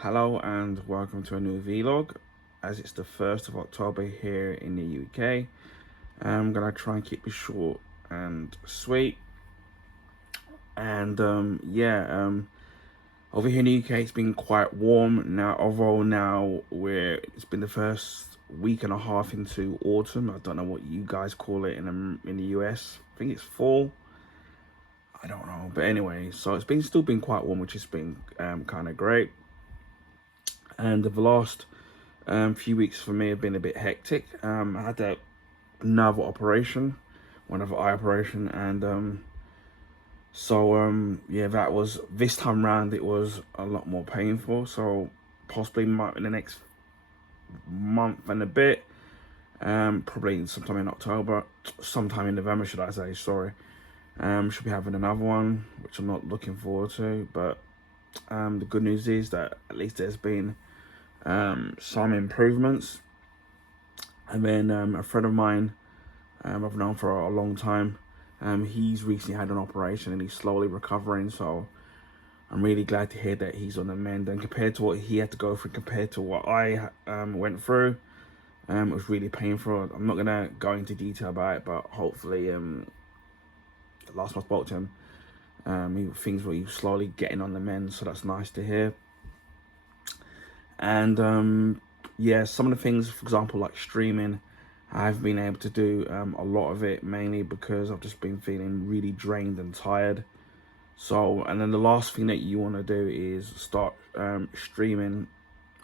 Hello and welcome to a new vlog. As it's the 1st of October here in the UK, I'm gonna try and keep it short and sweet. And over here in the UK it's been quite warm now. Although now it's been the first week and a half into autumn. I don't know what you guys call it in the US. I think it's fall. I don't know, but anyway, so it's been still been quite warm, which has been kind of great. And the last few weeks for me have been a bit hectic. I had another operation, one of eye operation, and yeah, that was this time round. It was a lot more painful. So possibly in the next month and a bit, probably sometime in October, sometime in November, should I say? Sorry. Should be having another one, which I'm not looking forward to. But the good news is that at least there's been some improvements. And then a friend of mine I've known for a long time, he's recently had an operation and he's slowly recovering. So I'm really glad to hear that he's on the mend. And compared to what he had to go through, compared to what I went through, it was really painful. I'm not gonna go into detail about it, but hopefully, the last time I spoke to him, things were slowly getting on the mend. So that's nice to hear. And yeah, some of the things, for example, like streaming, I've been able to do a lot of it, mainly because I've just been feeling really drained and tired. So, and then the last thing that you want to do is start streaming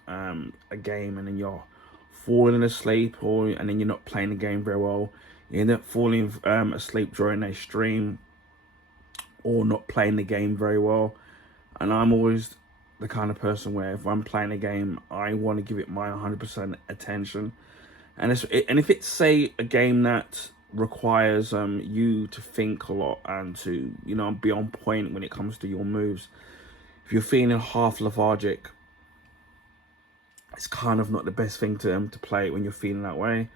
a game, and then you're falling asleep, and then you're not playing the game very well. You end up falling asleep during a stream, or not playing the game very well. And I'm always the kind of person where if I'm playing a game, I want to give it my 100% attention. And if it's, say, a game that requires you to think a lot and to be on point when it comes to your moves, if you're feeling half lethargic, it's kind of not the best thing to play when you're feeling that way.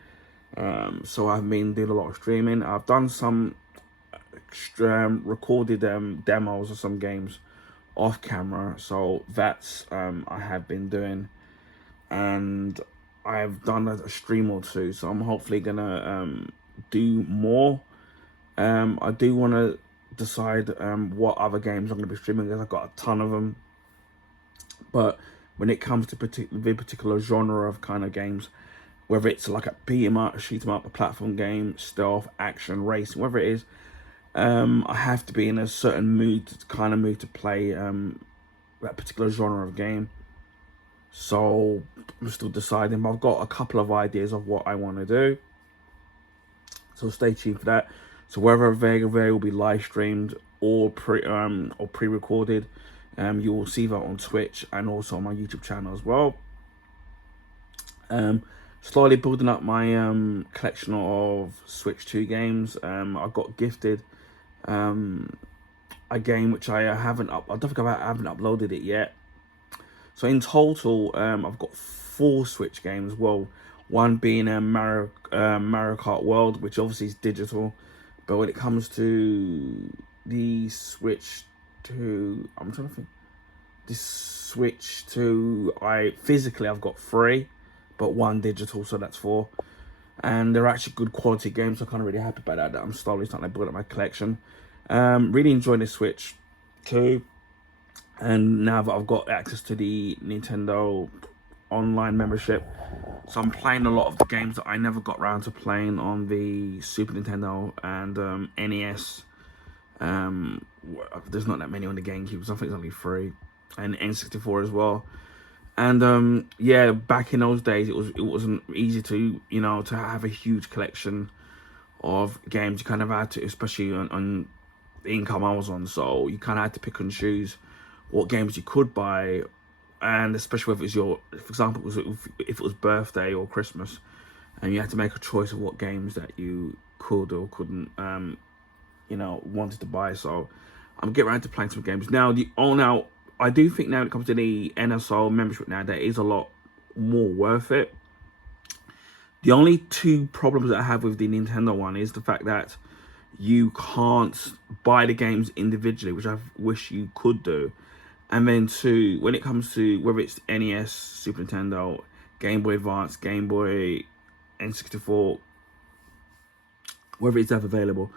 So I've been doing a lot of streaming. I've done some recorded demos of some games off camera, so that's I have been doing, and I've done a stream or two, so I'm hopefully gonna do more. I do want to decide what other games I'm gonna be streaming, because I've got a ton of them. But when it comes to the particular genre of kind of games, whether it's like a beat 'em up, a shoot 'em up, a platform game, stealth, action, racing, whatever it is, I have to be in a certain mood to play that particular genre of game. So I'm still deciding, but I've got a couple of ideas of what I want to do. So stay tuned for that. So whether they will be live streamed or pre-recorded, you will see that on Twitch and also on my YouTube channel as well. Slowly building up my collection of Switch 2 games. I got gifted a game which I haven't I don't think I haven't uploaded it yet. So in total, I've got 4 Switch games. Well, one being Mario Kart World, which obviously is digital, but when it comes to the Switch 2, I'm trying to think. The Switch 2, I've got 3, but 1 digital, so that's 4. And they're actually good quality games, so I'm kind of really happy about that. I'm slowly starting to build up my collection. Really enjoying the Switch 2. And now that I've got access to the Nintendo online membership, so I'm playing a lot of the games that I never got around to playing on the Super Nintendo and NES. There's not that many on the GameCube, so I think it's only 3, and N64 as well. And yeah, back in those days, it wasn't easy to to have a huge collection of games. You kind of had to, especially on the income I was on, so you kind of had to pick and choose what games you could buy, and especially if it was for example, if it was birthday or Christmas, and you had to make a choice of what games that you could or couldn't, wanted to buy. So I'm getting around to playing some games now. Now I do think now when it comes to the NSO membership, now that is a lot more worth it. The only 2 problems that I have with the Nintendo one is the fact that you can't buy the games individually, which I wish you could do. And then two, when it comes to whether it's NES, Super Nintendo, Game Boy Advance, Game Boy N64, whether it's ever available,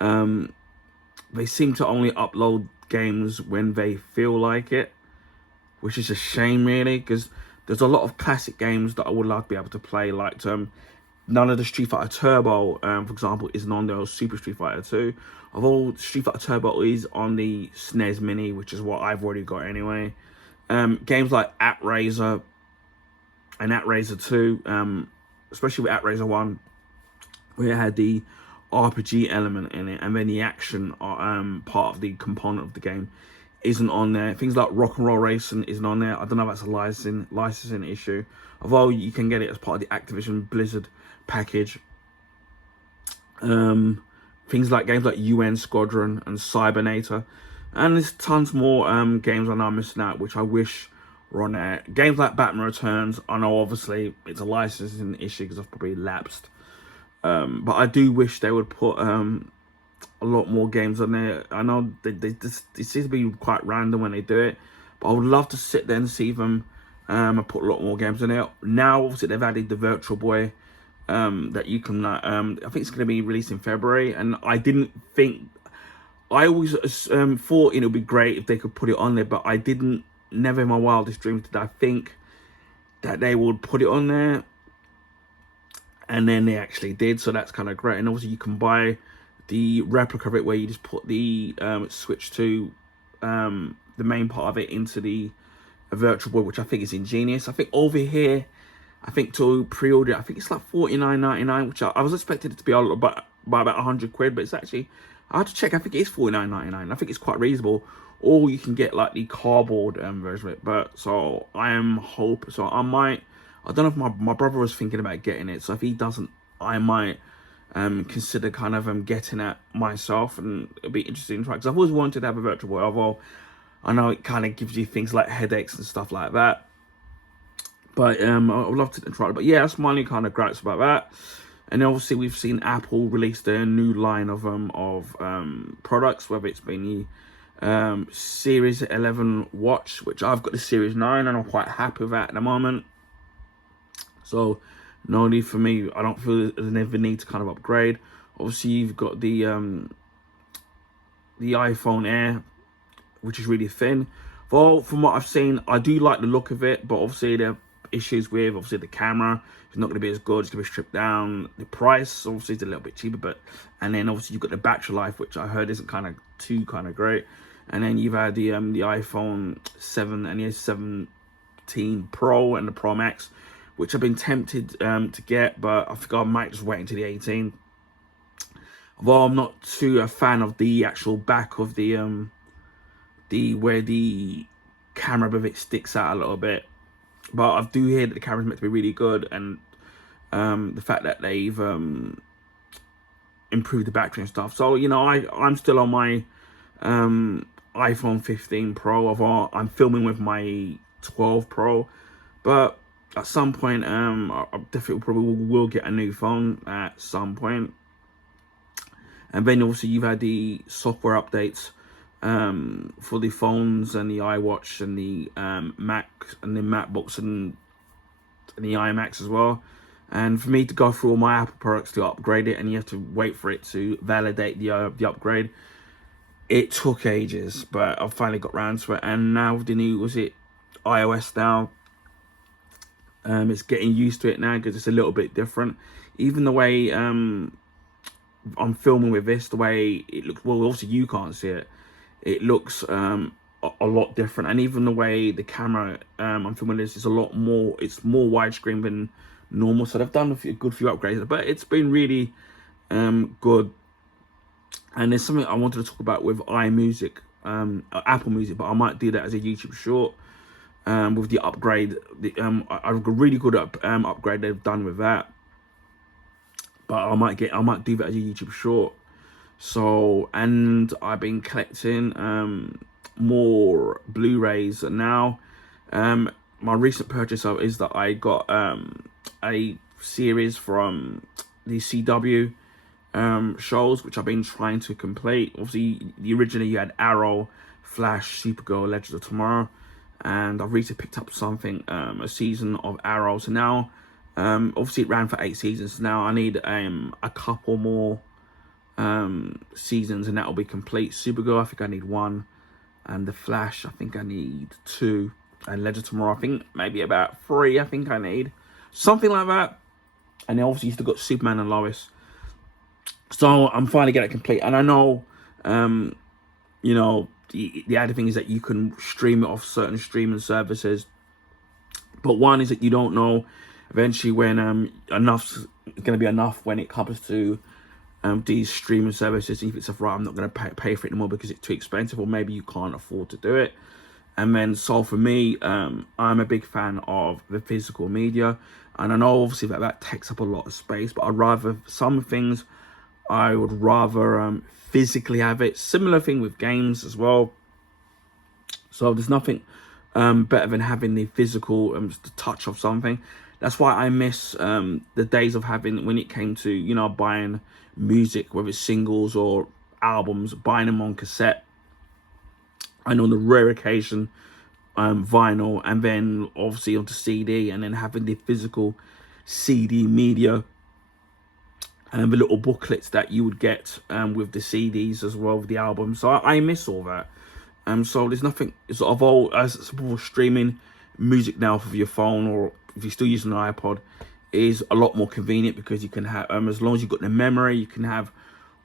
they seem to only upload games when they feel like it, which is a shame, really, because there's a lot of classic games that I would love to be able to play. Like none of the Street Fighter Turbo, for example, isn't on the Super Street Fighter 2. Although Street Fighter Turbo is on the SNES Mini, which is what I've already got anyway. Games like ActRaiser and ActRaiser 2, especially with ActRaiser 1, where it had the RPG element in it, and then the action part of the component of the game isn't on there. Things like Rock and Roll Racing isn't on there. I don't know if that's a licensing issue, although you can get it as part of the Activision Blizzard package. Things like games like UN Squadron and Cybernator, and there's tons more games I know I'm missing out, which I wish were on there. Games like Batman Returns, I know obviously it's a licensing issue because I've probably lapsed, but I do wish they would put a lot more games on there. I know they seem to be quite random when they do it, but I would love to sit there and see them and put a lot more games on there. Now obviously they've added the Virtual Boy that you can I think it's going to be released in February, and I always thought it would be great if they could put it on there, but I didn't, never in my wildest dreams did I think that they would put it on there, and then they actually did, so that's kind of great. And obviously you can buy the replica of it where you just put the switch to the main part of it into the Virtual Boy, which I think is ingenious. I think over here, I think to pre-order, I think it's like $49.99, which I was expecting it to be by about 100 quid, but it's actually, I had to check, I think it is $49.99. I think it's quite reasonable. Or you can get like the cardboard version of it. But so I am hoping, so I don't know if my brother was thinking about getting it. So if he doesn't, I might consider kind of getting it myself, and it'll be interesting to try, because I've always wanted to have a Virtual Boy, although I know it kind of gives you things like headaches and stuff like that. But I would love to try it. But yeah, that's my only kind of gripes about that. And then obviously we've seen Apple release their new line of products, whether it's been the Series 11 watch, which I've got the Series 9, and I'm quite happy with that at the moment. So no need for me. I don't feel there's never need to kind of upgrade. Obviously you've got the iPhone Air, which is really thin. Well, from what I've seen, I do like the look of it, but obviously there are issues with obviously the camera. It's not going to be as good. It's going to be stripped down. The price obviously is a little bit cheaper, but and then obviously you've got the battery life, which I heard isn't kind of too great. And then you've had the iPhone 7 and the 17 Pro and the Pro Max, which I've been tempted to get, but I think I might just wait until the 18. Although I'm not too a fan of the actual back of the where the camera of it sticks out a little bit, but I do hear that the camera's meant to be really good, and the fact that they've improved the battery and stuff. So you know, I'm still on my iPhone 15 Pro. Although I'm filming with my 12 Pro, but at some point I definitely probably will get a new phone at some point. And then also you've had the software updates for the phones and the iWatch and the Mac and the MacBooks and the iMacs as well. And for me to go through all my Apple products to upgrade it, and you have to wait for it to validate the upgrade, it took ages, but I finally got round to it. And now the new, iOS now, it's getting used to it now because it's a little bit different. Even the way I'm filming with this, the way it looks, well, obviously you can't see it. It looks a lot different, and even the way the camera I'm filming this is a lot more. It's more widescreen than normal. So they've done a good few upgrades, but it's been really good. And there's something I wanted to talk about with iMusic, Apple Music, but I might do that as a YouTube short with the upgrade. I've got a really good upgrade they've done with that, but I might do that as a YouTube short. So, and I've been collecting more Blu-rays, and now my recent purchase is that I got a series from the CW shows, which I've been trying to complete. Obviously, originally you had Arrow, Flash, Supergirl, Legends of Tomorrow, and I've recently picked up something, a season of Arrow. So now, obviously it ran for 8 seasons. Now I need a couple more seasons, and that will be complete. Supergirl, I think I need 1, and the Flash, I think I need 2, and Legends of Tomorrow, I think maybe about 3. I think I need something like that. And then obviously you still got Superman and Lois. So I'm finally getting it complete, and I know, you know, the other thing is that you can stream it off certain streaming services, but one is that you don't know eventually when enough's going to be enough when it comes to these streaming services. If it's right, I'm not going to pay for it anymore because it's too expensive, or maybe you can't afford to do it. And then, so for me, I'm a big fan of the physical media, and I know obviously that takes up a lot of space, but I'd rather, some things I would rather physically have it. Similar thing with games as well. So there's nothing better than having the physical the touch of something. That's why I miss the days of having, when it came to, you know, buying music, whether it's singles or albums, buying them on cassette, and on the rare occasion vinyl, and then obviously onto CD, and then having the physical CD media and the little booklets that you would get with the CDs as well, with the albums. So I miss all that. So there's nothing sort of all as streaming music now for your phone, or if you're still using an iPod, is a lot more convenient, because you can have as long as you've got the memory, you can have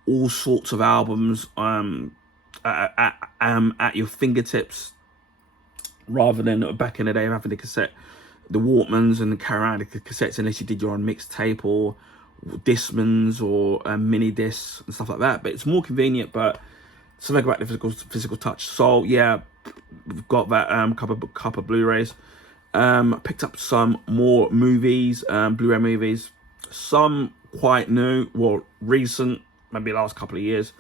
all sorts of albums at your fingertips, rather than back in the day having the cassette, the Walkmans, and carry around the cassettes unless you did your own mixtape or Discmans or mini discs and stuff like that. But it's more convenient, but something about the physical touch. So yeah, we've got that couple of Blu-rays. Picked up some more movies, Blu-ray movies, some quite new, well, recent, maybe the last couple of years,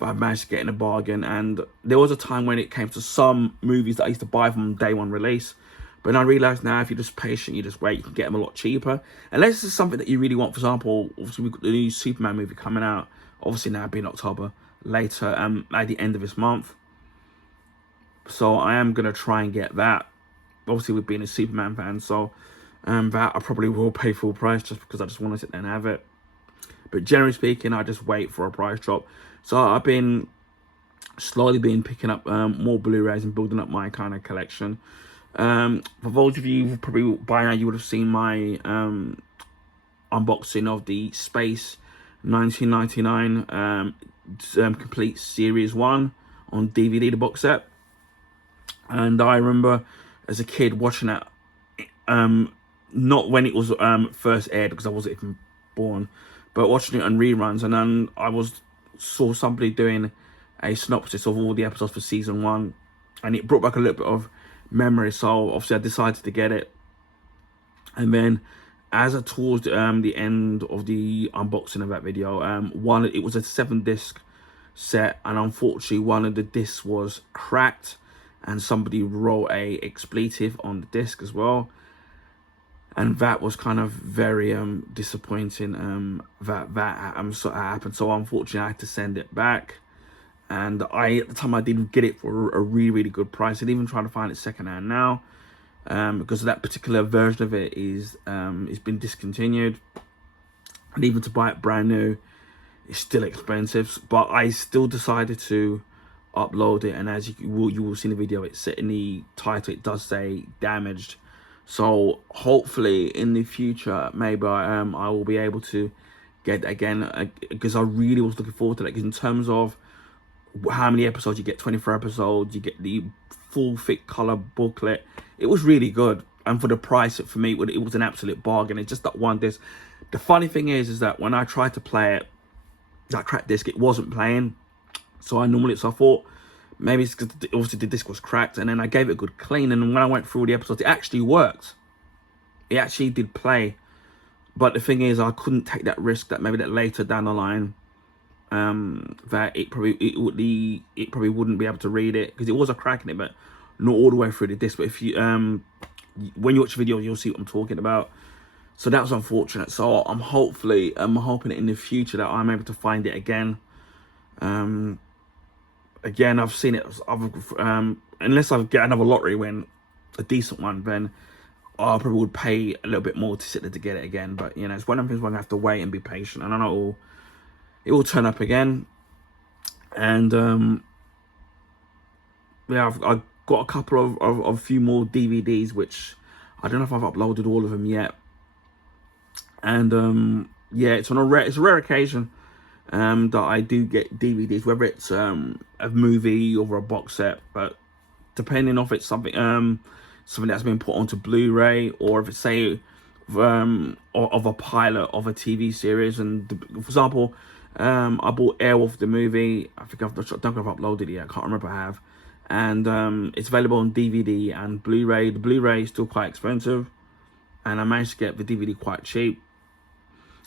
but I've managed to get in a bargain. And there was a time when it came to some movies that I used to buy from day one release, but I realised now, if you're just patient, you just wait, you can get them a lot cheaper. Unless it's something that you really want. For example, obviously we've got the new Superman movie coming out, obviously now being October, later, at the end of this month. So I am going to try and get that, obviously with being a Superman fan. So that I probably will pay full price, just because I just want to sit there and have it. But generally speaking, I just wait for a price drop. So I've been slowly picking up more Blu-rays and building up my kind of collection. For those of you who probably by now, you would have seen my unboxing of the Space 1999 complete series 1 on DVD, the box set. And I remember as a kid watching that, not when it was first aired, because I wasn't even born, but watching it on reruns. And then I saw somebody doing a synopsis of all the episodes for season 1, and it brought back a little bit of memory. So obviously I decided to get it. And then as I towards the end of the unboxing of that video, it was a 7-disc set, and unfortunately one of the discs was cracked, and somebody wrote a expletive on the disc as well, and that was kind of very disappointing. That happened. So unfortunately I had to send it back, and at the time I did get it for a really good price. And even trying to find it secondhand now, because that particular version of it is it's been discontinued, and even to buy it brand new, it's still expensive. But I still decided to upload it, and as you will see in the video, it's in the title, it does say damaged. So hopefully in the future, maybe I will be able to get it again, because I really was looking forward to that. Because in terms of how many episodes you get, 24 episodes, you get the full thick color booklet, it was really good. And for the price, for me, it was an absolute bargain. It's just that one disc. The funny thing is that when I tried to play it, that cracked disc, it wasn't playing. So I thought maybe it's because obviously the disc was cracked, and then I gave it a good clean, and when I went through the episodes, it actually worked. It actually did play. But the thing is, I couldn't take that risk that maybe that later down the line, that it probably wouldn't be able to read it, because it was a crack in it, but not all the way through the disc. But if you when you watch the video, you'll see what I'm talking about. So that was unfortunate. So I'm hoping in the future that I'm able to find it again. again, I've seen it. Unless I get another lottery win, a decent one, then I probably would pay a little bit more to sit there to get it again. But you know, it's one of the things where I have to wait and be patient, and I know it will turn up again. And yeah, I've got a couple of few more DVDs, which I don't know if I've uploaded all of them yet. And yeah, it's a rare occasion that I do get DVDs, whether it's a movie or a box set, but depending if it's something that's been put onto Blu-ray, or if it's say of a pilot of a TV series. And for example, I bought Airwolf the movie. I don't think I've uploaded it yet. I can't remember if I have. And it's available on DVD and Blu-ray. The Blu-ray is still quite expensive, and I managed to get the DVD quite cheap.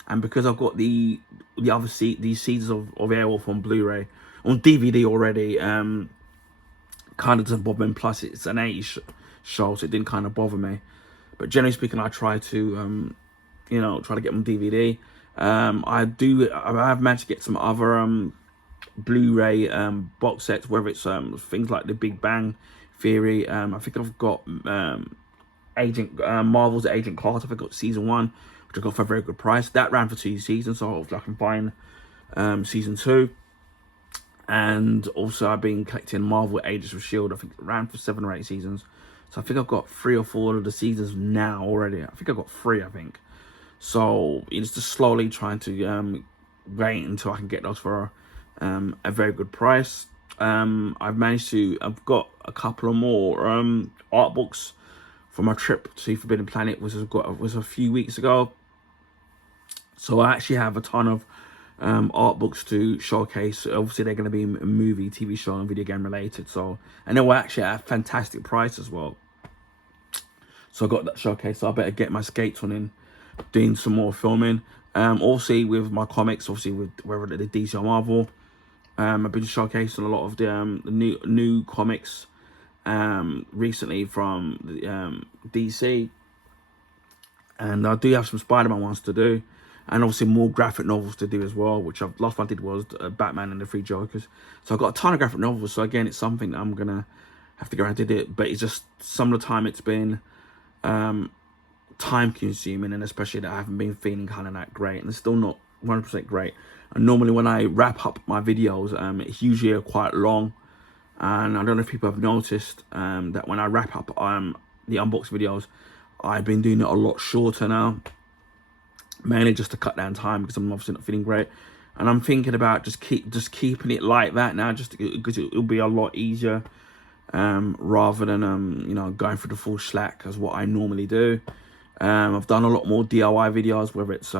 And because I've got these seasons of Airwolf on Blu-ray, on DVD already, kind of doesn't bother me. Plus, it's an 80s show, so it didn't kind of bother me. But generally speaking, I try to, try to get them DVD. I have managed to get some other Blu-ray box sets, whether it's things like The Big Bang Theory. I think I've got Marvel's Agent Carter. I got season 1, which I got for a very good price. That ran for 2 seasons, so hopefully I can find season 2. And also I've been collecting Marvel Agents of S.H.I.E.L.D. I think it ran for 7 or 8 seasons. So I think I've got 3 or 4 of the seasons now already. I think I've got 3, I think. So it's just slowly trying to wait until I can get those for a very good price. I've got a couple of more art books for my trip to Forbidden Planet, which was a few weeks ago. So I actually have a ton of art books to showcase. Obviously, they're going to be a movie, TV show, and video game related. So, and they were actually at a fantastic price as well. So I got that showcase. So I better get my skates on in, doing some more filming. Also with my comics, obviously with whether the DC or Marvel, I've been showcasing a lot of the new comics recently from the DC, and I do have some Spider-Man ones to do. And obviously more graphic novels to do as well, which last one I did was Batman and the Three Jokers. So I've got a ton of graphic novels. So again, it's something that I'm going to have to go around to do it. But it's just some of the time it's been time consuming, and especially that I haven't been feeling kind of that great. And it's still not 100% great. And normally when I wrap up my videos, it's usually quite long. And I don't know if people have noticed that when I wrap up the unboxing videos, I've been doing it a lot shorter now. Mainly just to cut down time because I'm obviously not feeling great, and I'm thinking about just keeping it like that now, just because it'll be a lot easier, rather than going through the full slack as what I normally do. I've done a lot more DIY videos, whether it's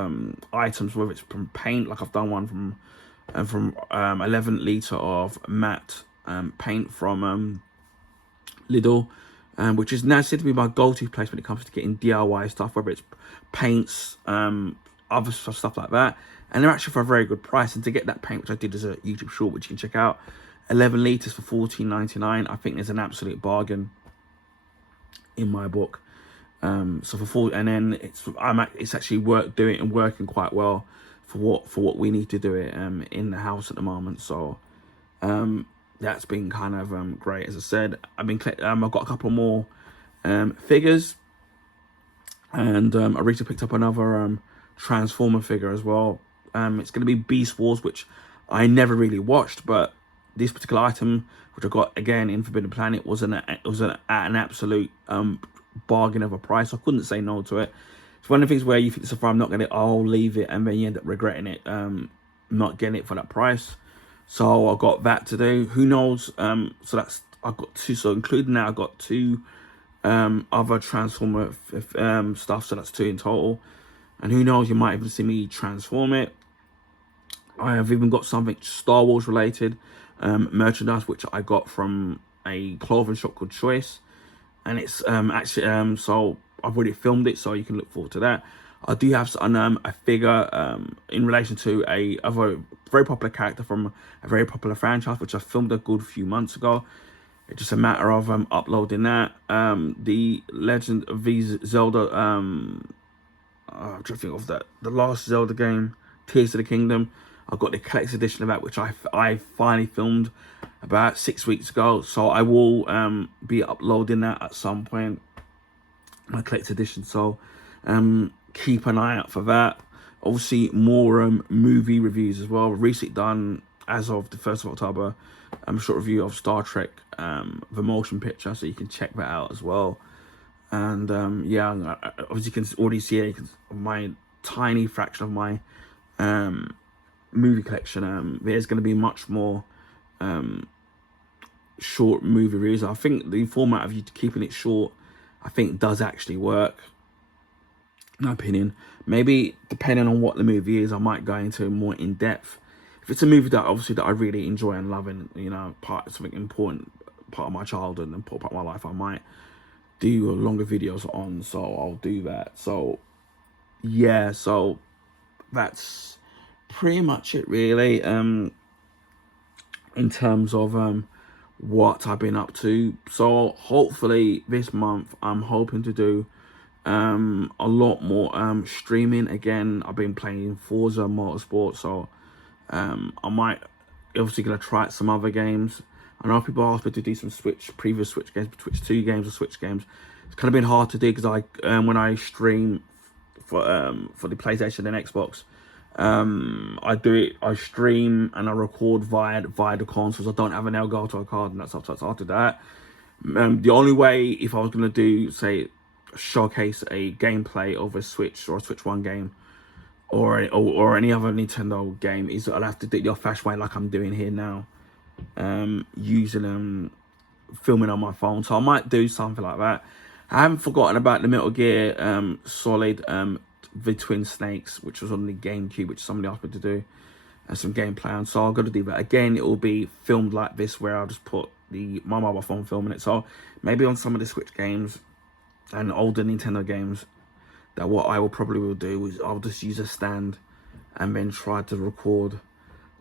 items, whether it's from paint, like I've done one from 11 litre of matte paint from Lidl. Which is now said to be my go-to place when it comes to getting DIY stuff, whether it's paints, other stuff like that. And they're actually for a very good price. And to get that paint, which I did as a YouTube short, which you can check out, 11 litres for $14.99, I think there's an absolute bargain in my book. So for $4, and then it's actually working quite well for what we need to do it in the house at the moment. So that's been kind of great. As I said, I've got a couple more figures, and I recently picked up another Transformer figure as well. It's going to be Beast Wars, which I never really watched, but this particular item, which I got again in Forbidden Planet, was at an absolute bargain of a price. I couldn't say no to it. It's one of the things where you think, so far I'm not going to, I'll leave it, and then you end up regretting it, not getting it for that price. So I got that to do. Who knows? So I've got 2. So including that, I've got 2 other Transformer stuff. So that's 2 in total. And who knows? You might even see me transform it. I have even got something Star Wars related merchandise, which I got from a clothing shop called Choice, and it's actually so I've already filmed it, so you can look forward to that. I do have a figure in relation to a very popular character from a very popular franchise, which I filmed a good few months ago. It's just a matter of uploading that. The Legend of Zelda, I'm trying to think of that. The last Zelda game, Tears of the Kingdom. I've got the collector's edition of that, which I finally filmed about 6 weeks ago. So I will be uploading that at some point, my collector's edition. So keep an eye out for that. Obviously more movie reviews as well. I've recently done, as of the 1st of October, a short review of Star Trek, the motion picture, so you can check that out as well. And yeah, obviously you can already see my tiny fraction of my movie collection. There's going to be much more short movie reviews. I think the format of you keeping it short, I think, does actually work, in my opinion. Maybe depending on what the movie is, I might go into more in depth. If it's a movie that obviously that I really enjoy and love, and you know, something important part of my childhood and important part of my life, I might do longer videos on. So I'll do that. So yeah, so that's pretty much it really. In terms of what I've been up to. So hopefully this month I'm hoping to do a lot more streaming again. I've been playing Forza Motorsport, so I might obviously gonna try out some other games. I know people asked me to do some previous Switch games, Twitch 2 games or Switch games. It's kind of been hard to do because I when I stream for the PlayStation and Xbox, I stream and I record via the consoles. I don't have an Elgato card, and that's after that. The only way, if I was gonna do, say, showcase a gameplay of a Switch or a Switch 1 game or any other Nintendo game, is I'd have to do it the old-fashioned way, like I'm doing here now, using filming on my phone. So I might do something like that. I haven't forgotten about the Metal Gear Solid the Twin Snakes, which was on the GameCube, which somebody asked me to do some gameplay on. So I've got to do that again. It will be filmed like this, where I'll just put my mobile phone filming it. So maybe on some of the Switch games and older Nintendo games, that what I will probably do is I'll just use a stand and then try to record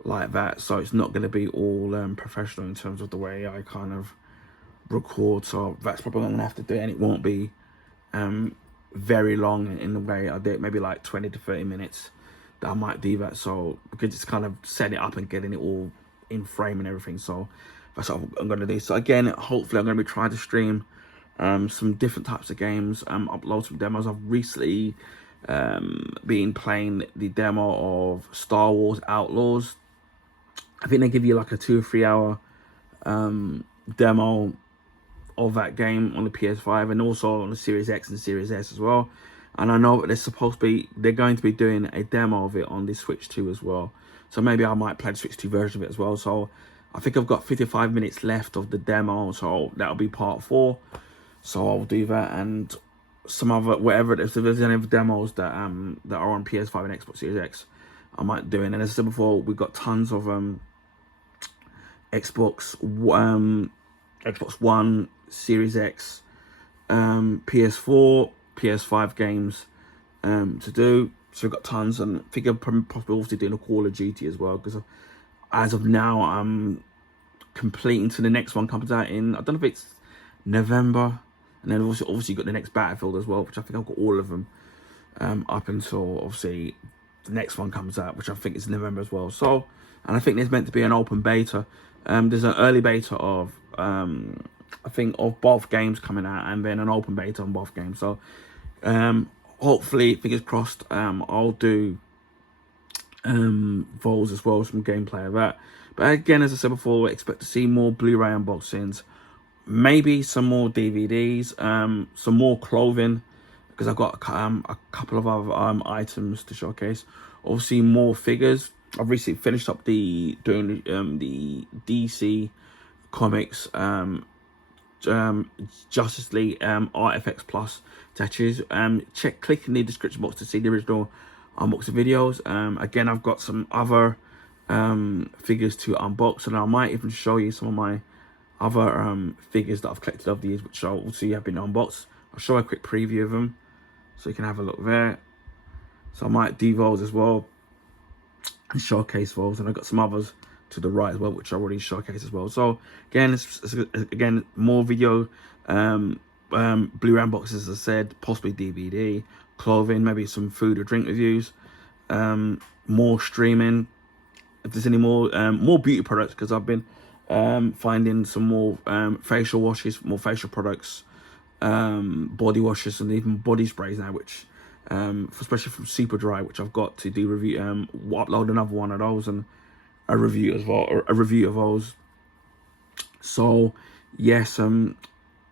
like that. So it's not going to be all professional in terms of the way I kind of record. So that's probably what I'm going to have to do, and it won't be very long in the way I do it. Maybe like 20 to 30 minutes that I might do that. So because it's kind of setting it up and getting it all in frame and everything. So that's what I'm going to do. So again, hopefully I'm going to be trying to stream some different types of games, upload some demos. I've recently been playing the demo of Star Wars Outlaws. I think they give you like a 2 or 3 hour demo of that game on the PS5 and also on the Series X and Series S as well. And I know that they're going to be doing a demo of it on the Switch 2 as well. So maybe I might play the Switch 2 version of it as well. So I think I've got 55 minutes left of the demo, so that'll be part 4. So I'll do that, and some other, whatever, if there's any other demos that that are on PS5 and Xbox Series X, I might do it. And as I said before, we've got tons of Xbox One, Series X, PS4, PS5 games to do. So we've got tons, and I think I'm probably also doing a Call of Duty as well, because as of now I'm completing to the next one comes out in, I don't know if it's November. And then obviously got the next Battlefield as well, which I think I've got all of them up until obviously the next one comes out, which I think is November as well. So, and I think there's meant to be an open beta. There's an early beta of I think of both games coming out, and then an open beta on both games. So hopefully, fingers crossed, I'll do Vols as well, some gameplay of that. But again, as I said before, expect to see more Blu-ray unboxings. Maybe some more DVDs, some more clothing, because I've got a couple of other items to showcase. Obviously, more figures. I've recently finished up doing the DC Comics Justice League RFX Plus statues. Click in the description box to see the original unboxing videos. Again, I've got some other figures to unbox, and I might even show you some of my other figures that I've collected over the years, which obviously have been unboxed. I'll show a quick preview of them so you can have a look there. So I might do those as well and showcase those, and I've got some others to the right as well, which I already showcased as well. So again, again, more video, Blu-ray unboxes, as I said, possibly DVD, clothing, maybe some food or drink reviews, more streaming. If there's any more beauty products, because I've been finding some more facial washes, more facial products, body washes, and even body sprays now, which especially from Superdry, which I've got to do review, upload another one of those and a review as well, or a review of those. So yes,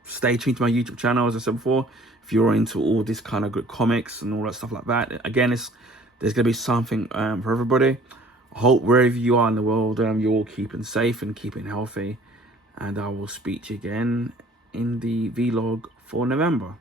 stay tuned to my YouTube channel, as I said before. If you're into all this kind of good comics and all that stuff like that, again, there's gonna be something for everybody. I hope wherever you are in the world, you're all keeping safe and keeping healthy, and I will speak to you again in the vlog for November.